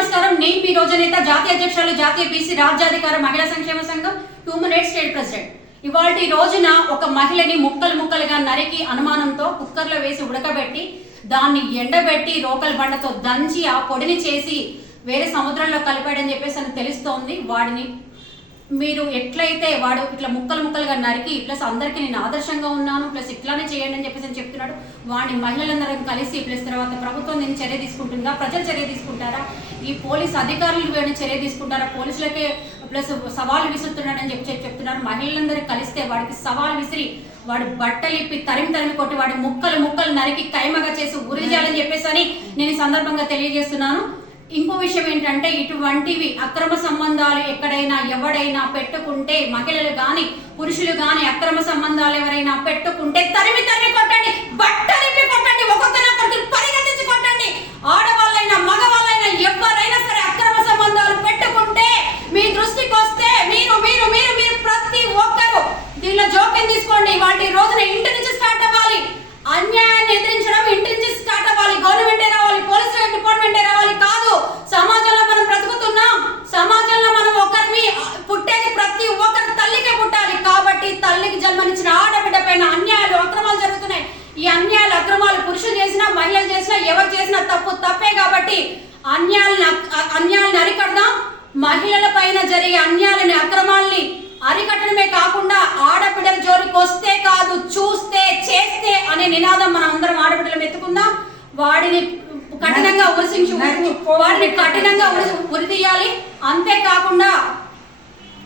నమస్కారం. నేను మీ రోజనేత జాతీయ అధ్యక్షులు జాతీయ బీసీ రాజ్యాధికార మహిళా సంక్షేమ సంఘం టూ రైట్స్ స్టేట్ ప్రెసిడెంట్ ఇవాళ రోజున ఒక మహిళని ముక్కలు ముక్కలుగా నరికి అనుమానంతో కుక్కర్లో వేసి ఉడకబెట్టి దాన్ని ఎండబెట్టి రోకల్ బండతో దంచి ఆ పొడిని చేసి వేరే సముద్రంలో కలిపాడని చెప్పేసి అని తెలుస్తోంది. వాడిని మీరు ఎట్లయితే వాడు ఇట్లా ముక్కలు ముక్కలుగా నరికి ప్లస్ అందరికీ నేను ఆదర్శంగా ఉన్నాను ప్లస్ ఇట్లానే చేయండి అని చెప్పేసి అని చెప్తున్నాడు. వాడిని మహిళలందరం కలిసి ప్లస్ తర్వాత ప్రభుత్వం నేను చర్య తీసుకుంటుందా ప్రజలు చర్య తీసుకుంటారా ఈ పోలీస్ అధికారులు వీడిని చర్య తీసుకుంటారా పోలీసులకే ప్లస్ సవాల్ విసురుతున్నాడని చెప్పి చెప్పి చెప్తున్నారు. మహిళలందరూ కలిస్తే వాడికి సవాల్ విసిరి వాడు బట్టలిప్పి తరిమి తరిమి కొట్టి వాడి ముక్కలు ముక్కలు నరికి కైమగా చేసి ఉరి చేయాలని చెప్పేసి అని నేను ఈ సందర్భంగా తెలియజేస్తున్నాను. ఇంకో విషయం ఏంటంటే ఇటువంటివి అక్రమ సంబంధాలు ఎక్కడైనా ఎవడైనా పెట్టుకుంటే మహిళలు కానీ పురుషులు కానీ అక్రమ సంబంధాలు ఎవరైనా పెట్టుకుంటే తరిమి తరిమి కొట్టండి బట్టలిప్పి కొట్టండి ఒక్కొక్కరి పరిగెత్తించి కొట్టండి ఆడవాళ్ళైనా మగవాళ్ళైనా ఎవరైనా సరే అక్రమ సంబంధాలు పెట్టుకుంటే మీ దృష్టికి వస్తే మీరు మీరు మీరు మీరు ప్రతి ఒక్కరు దీనిలో జోక్యం తీసుకోండి వాటి రోజున ఇంటి నుంచి స్టార్ట్ అవ్వాలి అన్యాయాన్ని ఎదిరించడం ఇంటి నుంచి స్టార్ట్ అవ్వాలి గవర్నమెంటే రావాలి పోలీస్ డిపార్ట్మెంటే రావాలి కాదు సమాజంలో మనం బ్రతుకుతున్నాం సమాజంలో మనం ఒకరిని పుట్టేది ప్రతి ఒక్కరి తల్లికే పుట్టాలి కాబట్టి తల్లికి జన్మనిచ్చిన ఆడబిడ్డ పైన అన్యాయాలు అక్రమాలు జరుగుతున్నాయి ఈ అన్యాయాలు అక్రమాలు పురుషులు చేసినా మహిళలు చేసినా ఎవరు చేసినా తప్పు తప్పే కాబట్టి అన్యాయాలను అక్- అన్యాయాలను అరికడదాం. మహిళల పైన జరిగే అన్యాయాలని అక్రమాల్ని అరికట్టడమే కాకుండా ఆడబిడ్డల జోలికి వస్తే కాదు చూస్తే చేస్తే అనే నినాదం మనం అందరం ఆడబిడ్డలు ఎత్తుకుందాం. వాడిని కఠినంగా ఉరిసించి వాడిని కఠినంగా ఉరి ఉరితీయాలి. అంతేకాకుండా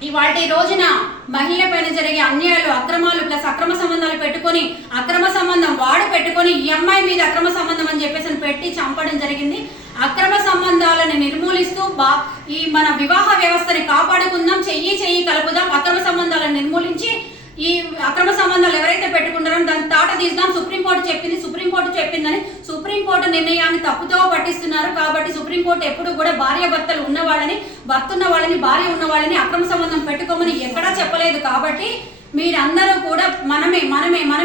ఇవాటి రోజున మహిళ పైన జరిగే అన్యాయాలు అక్రమాలు ప్లస్ అక్రమ సంబంధాలు పెట్టుకొని అక్రమ సంబంధం వాడు పెట్టుకొని ఈ అమ్మాయి మీద అక్రమ సంబంధం అని చెప్పేసి పెట్టి చంపడం జరిగింది. అక్రమ సంబంధాలను నిర్మూలిస్తూ బా ఈ మన వివాహ వ్యవస్థని కాపాడుకుందాం చెయ్యి చెయ్యి కలుపుదాం అక్రమ సంబంధాలను నిర్మూలించి ఈ అక్రమ సంబంధాలు ఎవరైతే పెట్టుకుంటారో దాన్ని తాట తీద్దాం. సుప్రీంకోర్టు చెప్పింది సుప్రీంకోర్టు చెప్పిందని సుప్రీంకోర్టు నిర్ణయాన్ని తప్పుతో పట్టిస్తున్నారు. కాబట్టి సుప్రీంకోర్టు ఎప్పుడు కూడా భార్య భర్తలు ఉన్న వాళ్ళని భర్త ఉన్న వాళ్ళని భార్య ఉన్న వాళ్ళని అక్రమ సంబంధం పెట్టుకోమని ఎక్కడా చెప్పలేదు. కాబట్టి మీరందరూ కూడా మనమే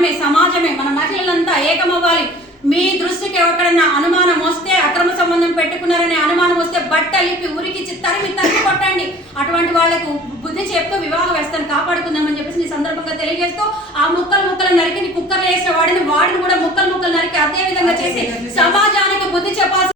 మనమే సమాజమే మన మహిళలంతా ఏకమవ్వాలి. మీ దృష్టికి ఎక్కడన్నా అనుమానం వస్తే అక్రమ సంబంధం పెట్టుకున్నారనే అనుమానం వస్తే బట్టలిప్పి ఉరికిచ్చి తరిమి తరిమి కొట్టండి. అటువంటి వాళ్ళకు బుద్ధి చెప్తూ వివాహ వ్యవస్థను కాపాడుకుందామని చెప్పేసి ఈ సందర్భంగా తెలియజేస్తూ ఆ ముక్కలు ముక్కలు నరికి కుక్కర్లు వేసిన వాడిని వాడిని కూడా ముక్కలు ముక్కలు నరికి అదే విధంగా చేసి సమాజానికి బుద్ధి చెప్పాల్సి